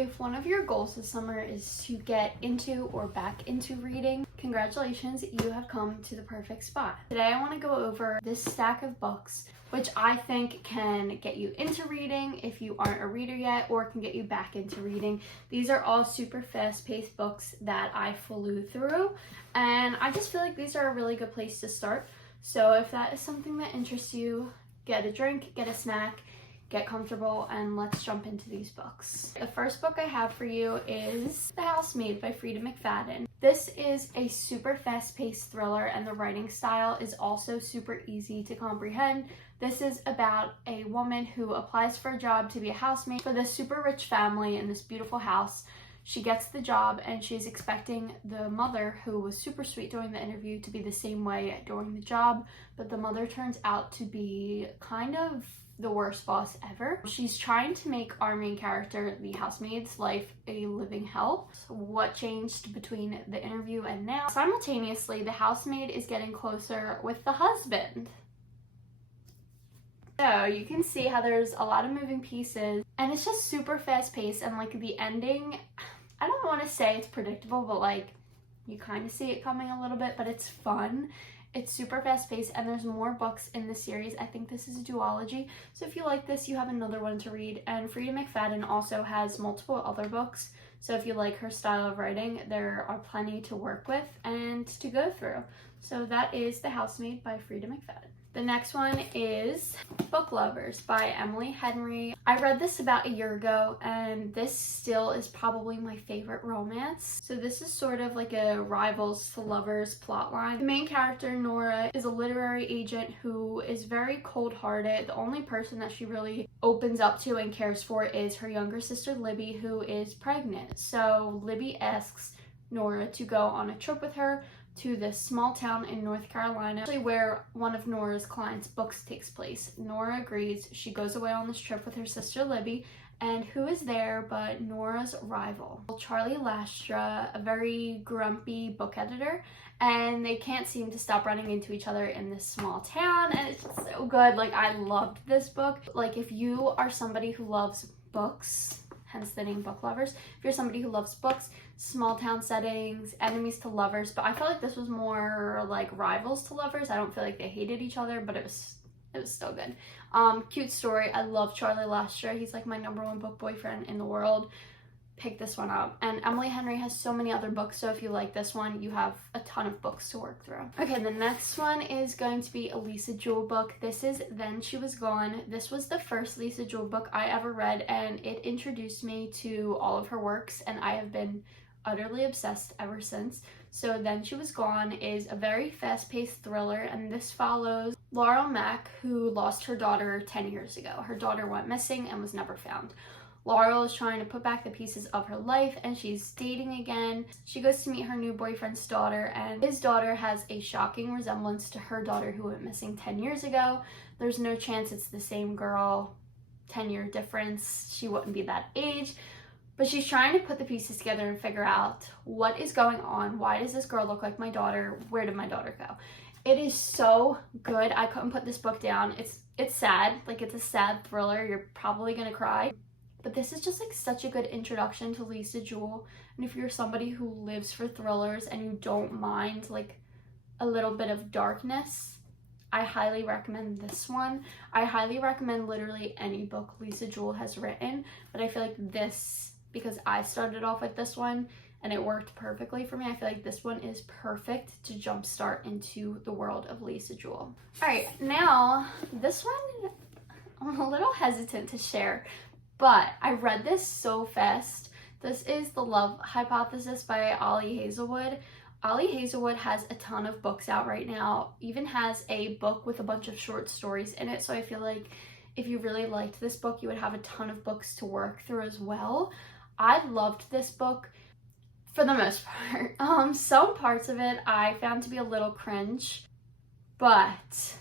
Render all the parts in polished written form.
If one of your goals this summer is to get into or back into reading, congratulations, you have come to the perfect spot. Today I want to go over this stack of books which I think can get you into reading if you aren't a reader yet, or can get you back into reading. These are all super fast-paced books that I flew through, and I just feel like these are a really good place to start. So if that is something that interests you, get a drink, get a snack, get comfortable, and let's jump into these books. The first book I have for you is The Housemaid by Freida McFadden. This is a super fast-paced thriller, and the writing style is also super easy to comprehend. This is about a woman who applies for a job to be a housemaid for this super rich family in this beautiful house. She gets the job and she's expecting the mother, who was super sweet during the interview, to be the same way during the job, but the mother turns out to be kind of the worst boss ever. She's trying to make our main character, the housemaid's life, a living hell. So what changed between the interview and now? Simultaneously, the housemaid is getting closer with the husband. So you can see how there's a lot of moving pieces, and it's just super fast paced, and like the ending, I don't want to say it's predictable, but like you kind of see it coming a little bit, but it's fun. It's super fast paced, and there's more books in the series. I think this is a duology, so if you like this, you have another one to read. And Freida McFadden also has multiple other books, so if you like her style of writing, there are plenty to work with and to go through. So that is The Housemaid by Freida McFadden. The next one is Book Lovers by Emily Henry. I read this about a year ago, and this still is probably my favorite romance. So this is sort of like a rivals to lovers plotline. The main character, Nora, is a literary agent who is very cold-hearted. The only person that she really opens up to and cares for is her younger sister, Libby, who is pregnant. So Libby asks Nora to go on a trip with her to this small town in North Carolina, where one of Nora's clients' books takes place. Nora agrees. She goes away on this trip with her sister Libby, and who is there but Nora's rival, Charlie Lastra, a very grumpy book editor, and they can't seem to stop running into each other in this small town, and it's just so good. Like, I loved this book. Like, if you are somebody who loves books, hence the name Book Lovers. If you're somebody who loves books, small town settings, enemies to lovers, but I felt like this was more like rivals to lovers. I don't feel like they hated each other, but it was still good. Cute story. I love Charlie Lastra. He's like my #1 book boyfriend in the world. Pick this one up. And Emily Henry has so many other books, so if you like this one, you have a ton of books to work through. Okay, the next one is going to be a Lisa Jewell book. This is Then She Was Gone. This was the first Lisa Jewell book I ever read, and it introduced me to all of her works, and I have been utterly obsessed ever since. So Then She Was Gone is a very fast-paced thriller, and this follows Laurel Mack, who lost her daughter 10 years ago. Her daughter went missing and was never found. Laurel is trying to put back the pieces of her life, and she's dating again. She goes to meet her new boyfriend's daughter, and his daughter has a shocking resemblance to her daughter who went missing 10 years ago. There's no chance it's the same girl. 10-year difference. She wouldn't be that age. But she's trying to put the pieces together and figure out what is going on. Why does this girl look like my daughter? Where did my daughter go? It is so good. I couldn't put this book down. It's sad. Like, it's a sad thriller. You're probably gonna cry. But this is just like such a good introduction to Lisa Jewell. And if you're somebody who lives for thrillers and you don't mind like a little bit of darkness, I highly recommend this one. I highly recommend literally any book Lisa Jewell has written, but I feel like this, because I started off with this one and it worked perfectly for me, I feel like this one is perfect to jumpstart into the world of Lisa Jewell. All right, now this one I'm a little hesitant to share, but I read this so fast. This is The Love Hypothesis by Ollie Hazelwood. Ollie Hazelwood has a ton of books out right now, even has a book with a bunch of short stories in it, so I feel like if you really liked this book, you would have a ton of books to work through as well. I loved this book for the most part. Some parts of it I found to be a little cringe, but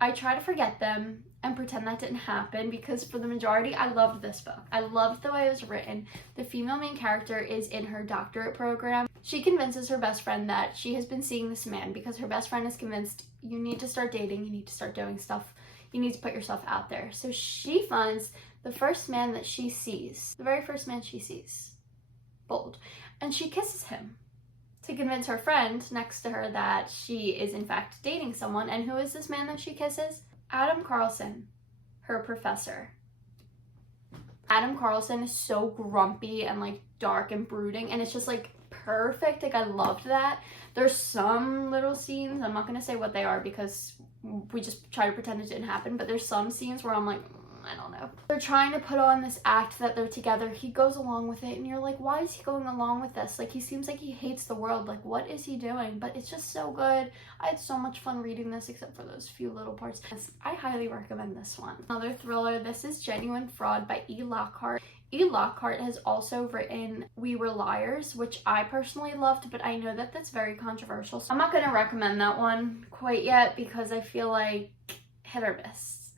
I try to forget them and pretend that didn't happen, because for the majority, I loved this book. I loved the way it was written. The female main character is in her doctorate program. She convinces her best friend that she has been seeing this man because her best friend is convinced you need to start dating, you need to start doing stuff, you need to put yourself out there. So she finds the first man that she sees, the very first man she sees, bold, and she kisses him to convince her friend next to her that she is in fact dating someone. And who is this man that she kisses? Adam Carlson, her professor. Adam Carlson is so grumpy and like dark and brooding, and it's just like perfect. Like, I loved that. There's some little scenes, I'm not gonna say what they are because we just try to pretend it didn't happen, but there's some scenes where I'm like, I don't know. They're trying to put on this act that they're together. He goes along with it and you're like, why is he going along with this? Like, he seems like he hates the world. Like, what is he doing? But it's just so good. I had so much fun reading this, except for those few little parts. I highly recommend this one. Another thriller, this is Genuine Fraud by E. Lockhart. E. Lockhart has also written We Were Liars, which I personally loved, but I know that that's very controversial. So I'm not going to recommend that one quite yet because I feel like hit or miss.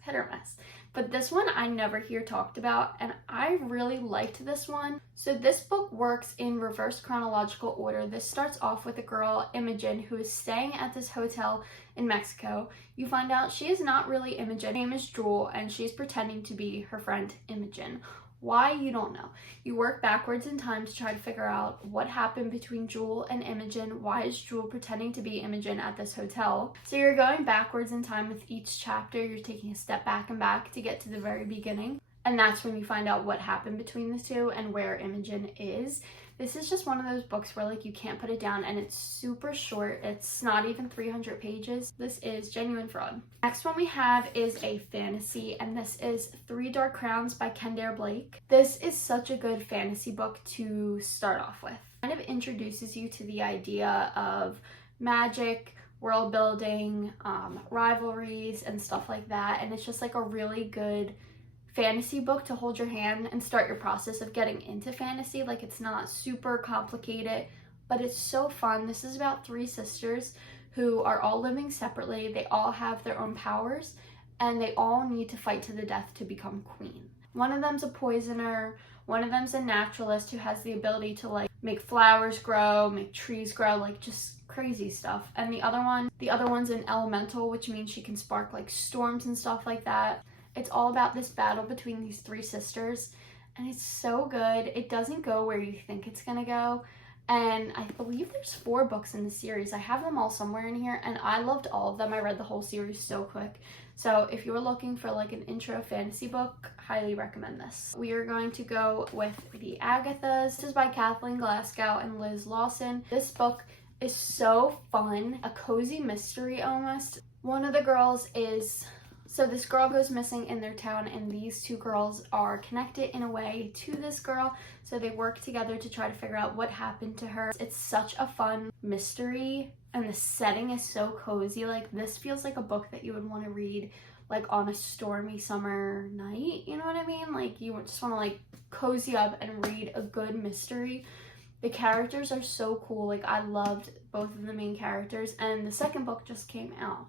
But this one I never hear talked about, and I really liked this one. So this book works in reverse chronological order. This starts off with a girl, Imogen, who is staying at this hotel in Mexico. You find out she is not really Imogen. Her name is Jewel, and she's pretending to be her friend Imogen. Why? You don't know. You work backwards in time to try to figure out what happened between Jewel and Imogen. Why is Jewel pretending to be Imogen at this hotel? So you're going backwards in time with each chapter. You're taking a step back and back to get to the very beginning. And that's when you find out what happened between the two and where Imogen is. This is just one of those books where like you can't put it down, and it's super short. It's not even 300 pages. This is Genuine Fraud. Next one we have is a fantasy, and this is Three Dark Crowns by Kendare Blake. This is such a good fantasy book to start off with. It kind of introduces you to the idea of magic, world building, rivalries, and stuff like that. And it's just like a really good fantasy book to hold your hand and start your process of getting into fantasy. Like, it's not super complicated, but it's so fun. This is about three sisters who are all living separately. They all have their own powers, and they all need to fight to the death to become queen. One of them's a poisoner, one of them's a naturalist who has the ability to like make flowers grow, make trees grow, like just crazy stuff. And the other one's an elemental, which means she can spark like storms and stuff like that. It's all about this battle between these three sisters, and it's so good. It doesn't go where you think it's gonna go, and I believe there's 4 books in the series. I have them all somewhere in here, and I loved all of them. I read the whole series so quick. So if you're looking for like an intro fantasy book, highly recommend this. We are going to go with The Agathas. This is by Kathleen Glasgow and Liz Lawson. This book is so fun, a cozy mystery almost. One of the girls So this girl goes missing in their town, and these 2 girls are connected in a way to this girl. So they work together to try to figure out what happened to her. It's such a fun mystery, and the setting is so cozy. Like, this feels like a book that you would want to read like on a stormy summer night. You know what I mean? Like, you just want to like cozy up and read a good mystery. The characters are so cool. Like, I loved both of the main characters, and the second book just came out.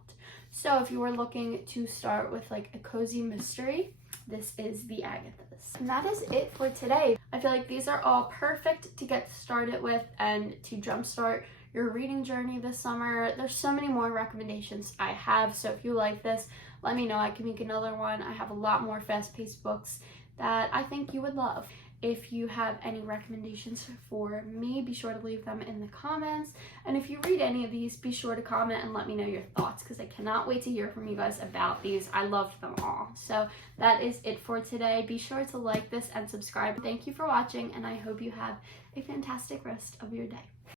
So if you were looking to start with like a cozy mystery, this is The Agathas. And that is it for today. I feel like these are all perfect to get started with and to jumpstart your reading journey this summer. There's so many more recommendations I have, so if you like this, let me know. I can make another one. I have a lot more fast-paced books that I think you would love. If you have any recommendations for me, be sure to leave them in the comments. And if you read any of these, be sure to comment and let me know your thoughts, because I cannot wait to hear from you guys about these. I loved them all. So that is it for today. Be sure to like this and subscribe. Thank you for watching, and I hope you have a fantastic rest of your day.